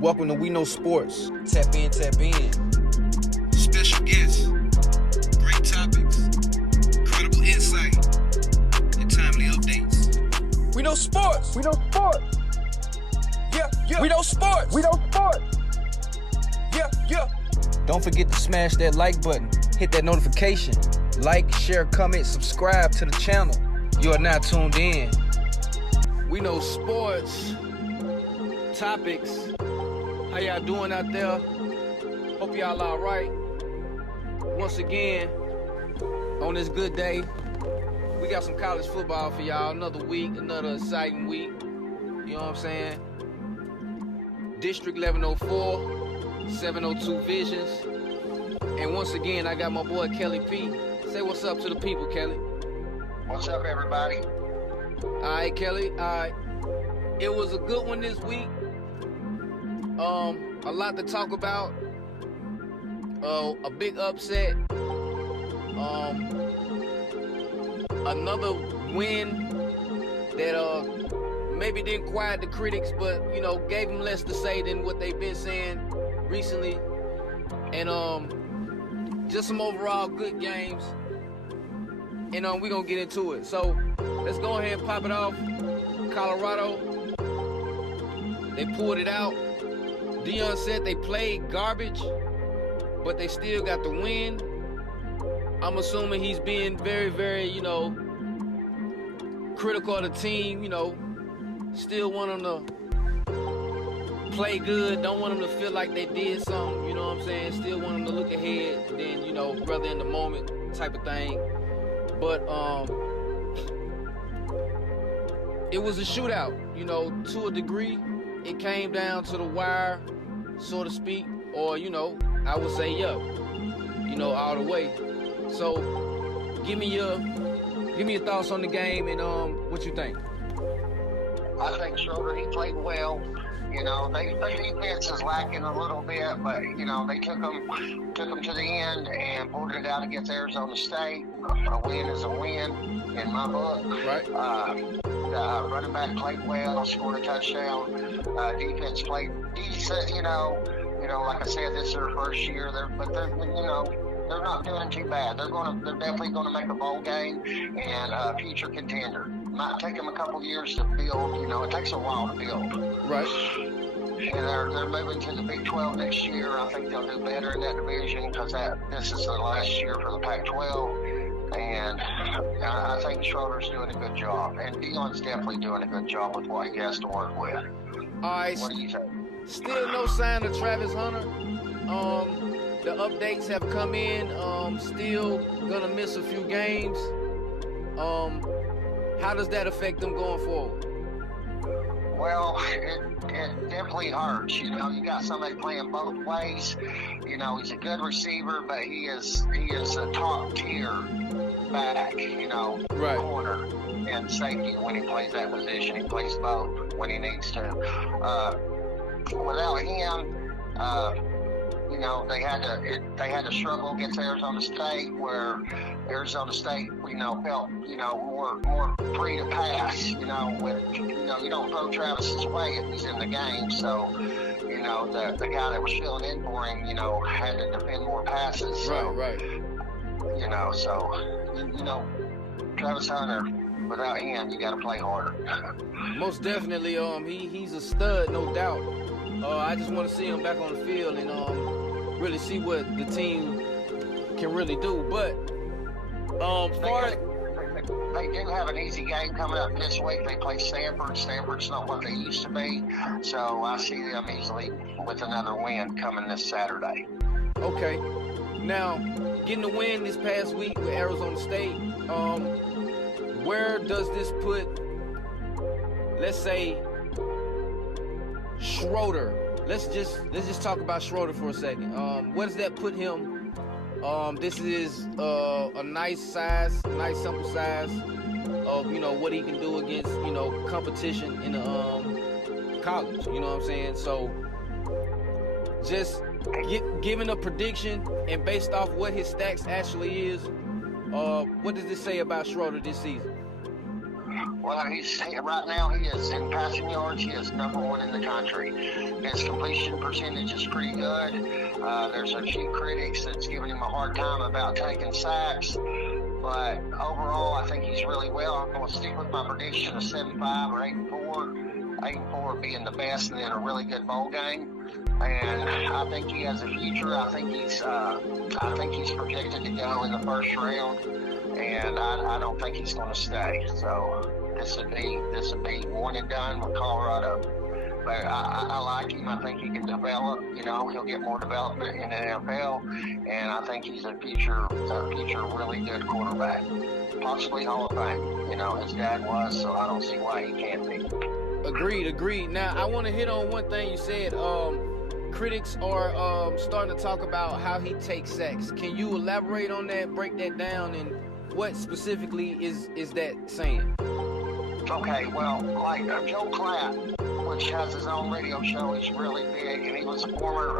Welcome to We Know Sports. Tap in, tap in. Special guests, great topics, incredible insight, and timely updates. We know sports. We know sports. Yeah, yeah. We know sports. We know sports. Yeah, yeah. Don't forget to smash that like button. Hit that notification. Like, share, comment, subscribe to the channel. You are now tuned in. We know sports. Topics. How y'all doing out there? Hope y'all all right. Once again, on this good day, we got some college football for y'all. Another week, another exciting week. You know what I'm saying? District 1104, 702 Visions. And once again, I got my boy Kelly P. Say what's up to the people, Kelly. What's up, everybody? All right, Kelly. All right. It was a good one this week. A lot to talk about. A big upset. Another win that maybe didn't quiet the critics, but gave them less to say than what they've been saying recently. And just some overall good games. And we're gonna get into it. So let's go ahead and pop it off. Colorado, they pulled it out. Deion said they played garbage, but they still got the win. I'm assuming he's being very, very, critical of the team, still want them to play good, don't want them to feel like they did something, you know what I'm saying? Still want them to look ahead than, brother in the moment type of thing. But it was a shootout, to a degree. It came down to the wire, so to speak, or, I would say, all the way. So, give me your thoughts on the game and what you think. I think Schroeder, he played well. Their defense is lacking a little bit, but they took them to the end and pulled it out against Arizona State. A win is a win in my book. Right. Running back played well, scored a touchdown. Defense played decent. Like I said, this is their first year. They're not doing too bad. They're definitely gonna make a bowl game and a future contender. Might take them a couple years to build. It takes a while to build. Right. And they're moving to the Big 12 next year. I think they'll do better in that division because this is the last year for the Pac-12. And I think Schroeder's doing a good job. And Deion's definitely doing a good job with what he has to work with. All right. What do you think? Still no sign of Travis Hunter. The updates have come in. Still gonna miss a few games. How does that affect them going forward? Well, it definitely hurts. You got somebody playing both ways. He's a good receiver, but he is a top tier back. Right. Corner and safety when he plays that position. He plays both when he needs to. Without him, they had to struggle against Arizona State, where Arizona State, felt, more free to pass, you don't throw Travis's way if he's in the game. So, the guy that was filling in for him, had to defend more passes. So, Right. Travis Hunter, without him, you got to play harder. Most definitely. He's a stud, no doubt. I just want to see him back on the field and really see what the team can really do. But they do have an easy game coming up this week. They play Stanford. Stanford's not what they used to be, so I see them easily with another win coming this Saturday. Okay. Now, getting the win this past week with Arizona State, where does this put, let's say, Schroeder? Let's just talk about Schroeder for a second. Where does that put him? This is a nice sample size of what he can do against competition in the college. You know what I'm saying? So just giving a prediction and based off what his stats actually is, what does this say about Schroeder this season? Well, right now he is in passing yards. He is #1 in the country. His completion percentage is pretty good. There's a few critics that's giving him a hard time about taking sacks, but overall, I think he's really well. I'm going to stick with my prediction of 7-5 or 8-4. 8-4 being the best, and then a really good bowl game. And I think he has a future. I think he's projected to go in the first round, and I don't think he's going to stay. So this would be one and done with Colorado. But I like him. I think he can develop. He'll get more development in the NFL, and I think he's a future really good quarterback, possibly Hall of Fame. His dad was, so I don't see why he can't be. Agreed. Now, I want to hit on one thing you said. Critics are starting to talk about how he takes sacks. Can you elaborate on that, break that down, and what specifically is that saying? Okay, well, like Joe Klatt, which has his own radio show, he's really big, and he was a former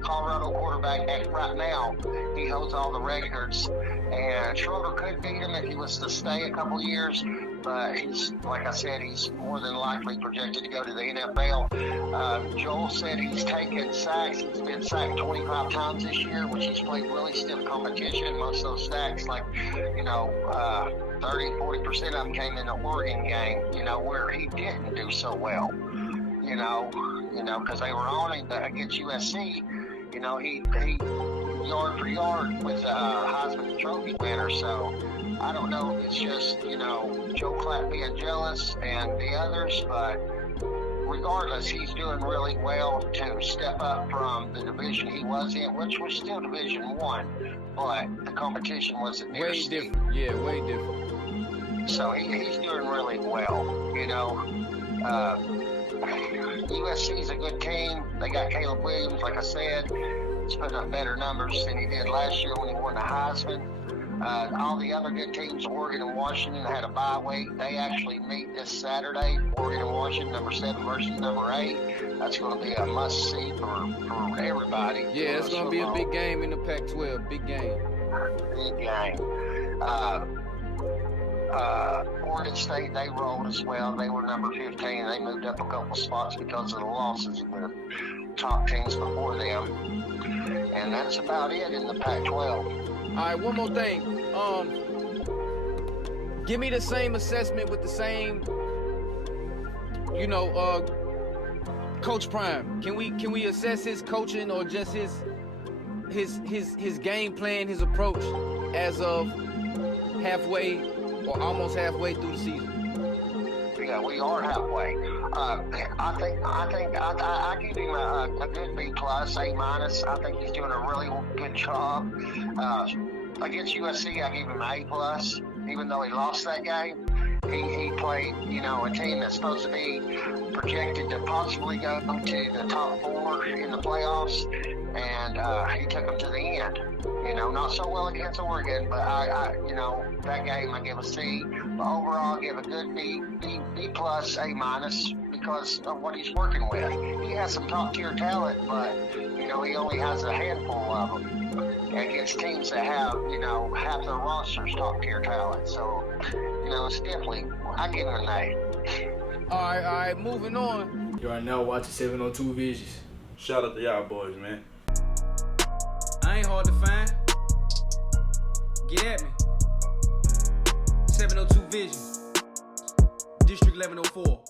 Colorado quarterback. Right now, he holds all the records, and Schroeder could beat him if he was to stay a couple years, but like I said, he's more than likely projected to go to the NFL. Joel said he's taken sacks. He's been sacked 25 times this year, which he's played really stiff competition. Most of those sacks, 30-40% of them came in the Oregon game, where he didn't do so well, because they were on him. But against USC, he yard for yard with Heisman Trophy winner. So I don't know if it's just, Joe Klatt being jealous and the others, but regardless, he's doing really well to step up from the division he was in, which was still Division 1, but the competition wasn't near Way steep. different. Yeah, way different. So he's doing really well, USC's a good team. They got Caleb Williams, like I said. He's putting up better numbers than he did last year when he won the Heisman. All the other good teams, Oregon and Washington, had a bye week. They actually meet this Saturday. Oregon and Washington, number 7 versus number 8. That's going to be a must-see for everybody. Yeah, it's going to be a big game in the Pac-12. Big game. Big game. Oregon State, they rolled as well. They were number 15. They moved up a couple spots because of the losses of the top teams before them. And that's about it in the Pac-12. All right, one more thing. Give me the same assessment with the same, Coach Prime. Can we assess his coaching or just his game plan, his approach as of halfway or almost halfway through the season? Yeah, we are halfway. I give him a good B+, A-. I think he's doing a really good job. Against USC, I give him an A+, even though he lost that game. He played, a team that's supposed to be projected to possibly go to the top 4 in the playoffs, and he took them to the end. Not so well against Oregon, but that game I give a C. But overall, I give a good B+, A- because of what he's working with. He has some top-tier talent, but, he only has a handful of them against teams that have, half their roster's top-tier talent. So, it's definitely, I give him an A. All right, moving on. You are now watching 702 Visions. Shout out to y'all boys, man. I ain't hard to find. Get at me. 702 Vision. District 1104.